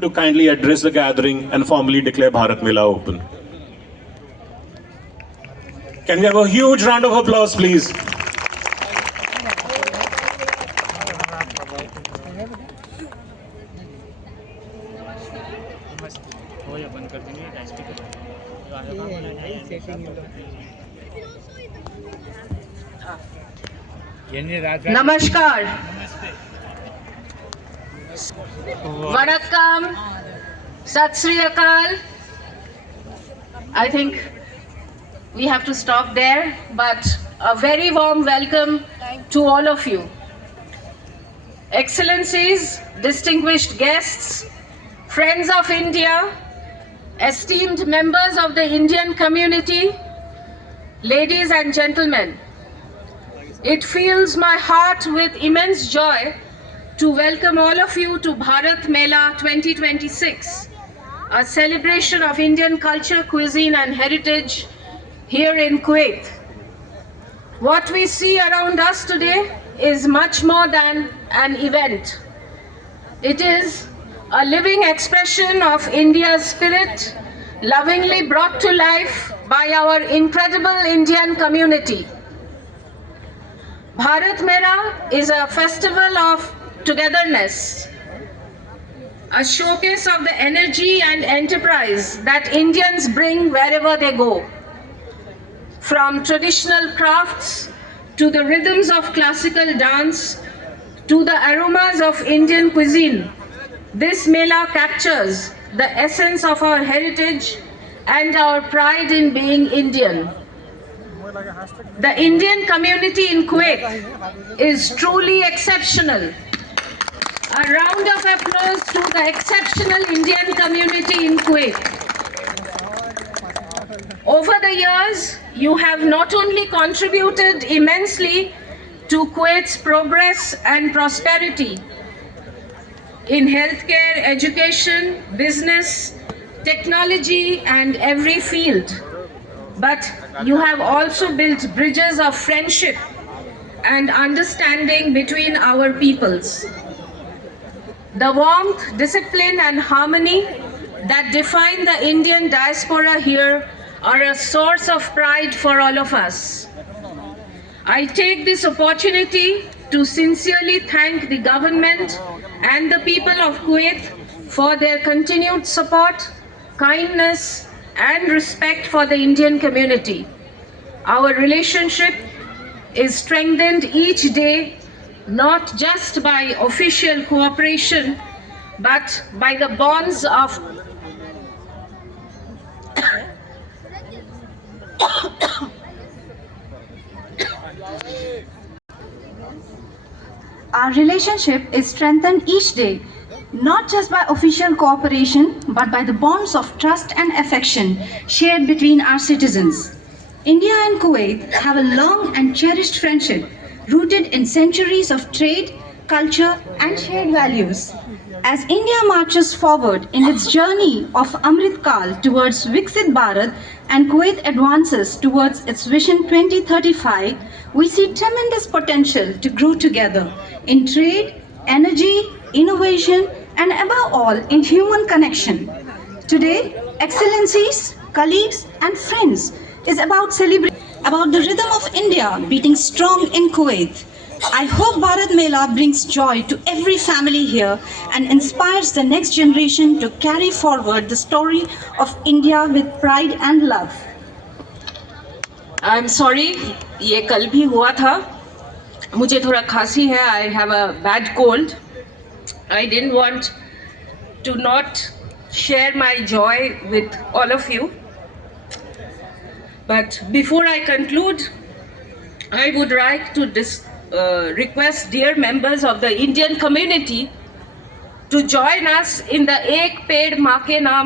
to kindly address the gathering and formally declare Bharat Mela open. Can we have a huge round of applause, please? Namaskar. Vanakkam. Sat Sri Akal. I think we have to stop there, but a very warm welcome to all of you. Excellencies, distinguished guests, friends of India, esteemed members of the Indian community, ladies and gentlemen, it fills my heart with immense joy to welcome all of you to Bharat Mela 2026, a celebration of Indian culture, cuisine and heritage here in Kuwait. What we see around us today is much more than an event. It is a living expression of India's spirit, lovingly brought to life by our incredible Indian community. Bharat Mela is a festival of togetherness, a showcase of the energy and enterprise that Indians bring wherever they go. From traditional crafts to the rhythms of classical dance to the aromas of Indian cuisine, this Mela captures the essence of our heritage and our pride in being Indian. The Indian community in Kuwait is truly exceptional. A round of applause to the exceptional Indian community in Kuwait. Over the years, you have not only contributed immensely to Kuwait's progress and prosperity in healthcare, education, business, technology, and every field, but you have also built bridges of friendship and understanding between our peoples. The warmth, discipline, and harmony that define the Indian diaspora here are a source of pride for all of us. I take this opportunity to sincerely thank the government and the people of Kuwait for their continued support, kindness, and respect for the Indian community. Our relationship is strengthened each day, not just by official cooperation, but by the bonds of Our relationship is strengthened each day, not just by official cooperation, but by the bonds of trust and affection shared between our citizens. India and Kuwait have a long and cherished friendship rooted in centuries of trade, culture, and shared values. As India marches forward in its journey of Amrit Kal towards Viksit Bharat and Kuwait advances towards its Vision 2035, we see tremendous potential to grow together in trade, energy, innovation, and above all in human connection. Today, Excellencies, colleagues, and friends is about celebrating about the rhythm of India beating strong in Kuwait. I hope Bharat Mela brings joy to every family here and inspires the next generation to carry forward the story of India with pride and love. I'm sorry, ये कल भी हुआ था. मुझे थोड़ा खांसी है. I have a bad cold. I didn't want to not share my joy with all of you. But before I conclude, I would like to request dear members of the Indian community to join us in the Ek Ped Maa Ke Naam